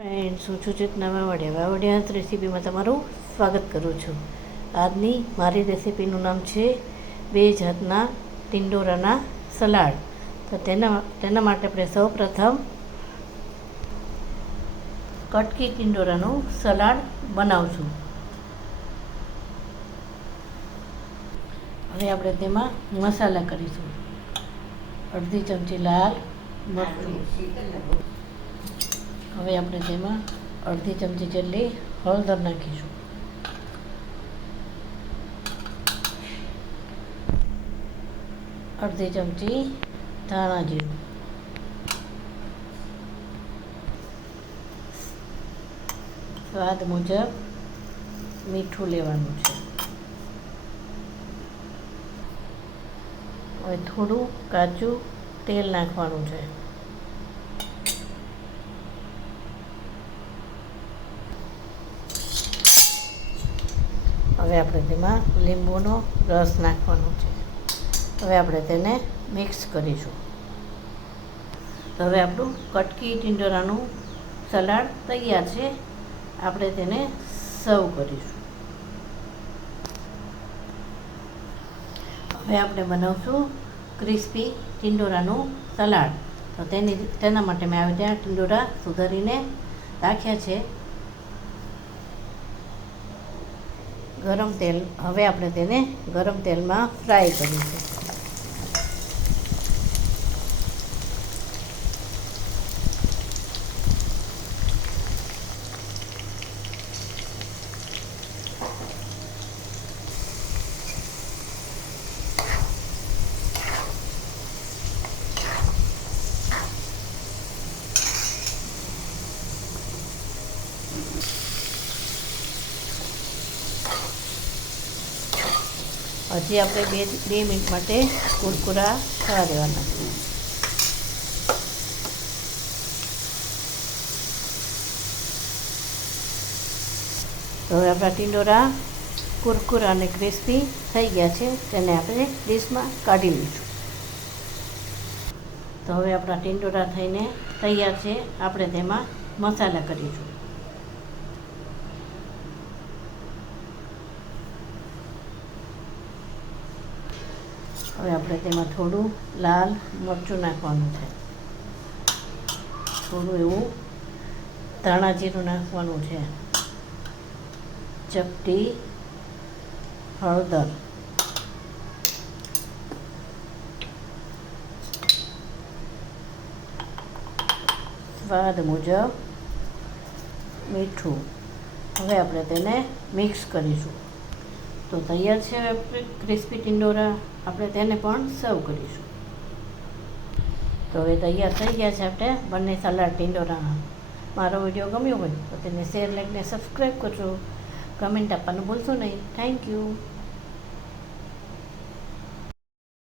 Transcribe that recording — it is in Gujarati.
ફ્રેન્ડ્સ, હું છું ચેતના વાવડિયા રેસીપીમાં તમારું સ્વાગત કરું છું. આજની મારી રેસીપીનું નામ છે 2 જાતના ટિંડોરાના સલાડ. તો તેના માટે આપણે સૌપ્રથમ કટકી ટિંડોરાનું સલાડ બનાવશું. હવે આપણે તેમાં મસાલા કરીશું. અડધી ચમચી લાલ મરચું. હવે આપણે તેમાં અડધી ચમચી જેટલી હળદર નાખીશું. અડધી ચમચી ધાણા જીરું. સ્વાદ મુજબ મીઠું લેવાનું છે. હવે થોડું કાચું તેલ નાખવાનું છે. હવે આપણે તેમાં લીંબુનો રસ નાખવાનો છે. હવે આપણે તેને મિક્સ કરીશું. તો હવે આપણું કટકી ટિંડોરાનું સલાડ તૈયાર છે. આપણે તેને સર્વ કરીશું. હવે આપણે બનાવશું ક્રિસ્પી ટિંડોરાનું સલાડ. તો તેના માટે મેં આવી ત્યાં ટિંડોરા સુધારીને રાખ્યા છે. ગરમ તેલ, હવે આપણે તેને ગરમ તેલમાં ફ્રાય કરીશું. હજી આપણે બે મિનિટ માટે કુરકુરા થવા દેવાના. તો હવે આપણા ટિંડોરા કુરકુરા અને ક્રિસ્પી થઈ ગયા છે. તેને આપણે ડીશમાં કાઢી લઈશું. તો હવે આપણા ટિંડોરા થઈને તૈયાર છે. આપણે તેમાં મસાલા કરીશું. હવે આપણે તેમાં થોડું લાલ મરચું નાખવાનું છે. થોડું એવું ધાણા જીરું નાખવાનું છે. ચપટી હળદર, સ્વાદ મુજબ મીઠું. હવે આપણે તેને મિક્સ કરીશું. તો તૈયાર છે ક્રિસ્પી ટિંડોરા. આપણે તેને પણ સર્વ કરીશું. તો હવે તૈયાર થઈ ગયા છે આપણે બંને સલાડ ટિંડોરાના. મારો વિડીયો ગમ્યો હોય તો તેને શેર, લાઈક ને સબસ્ક્રાઈબ કરજો. કમેન્ટ આપવાનું ભૂલશો નહીં. Thank you.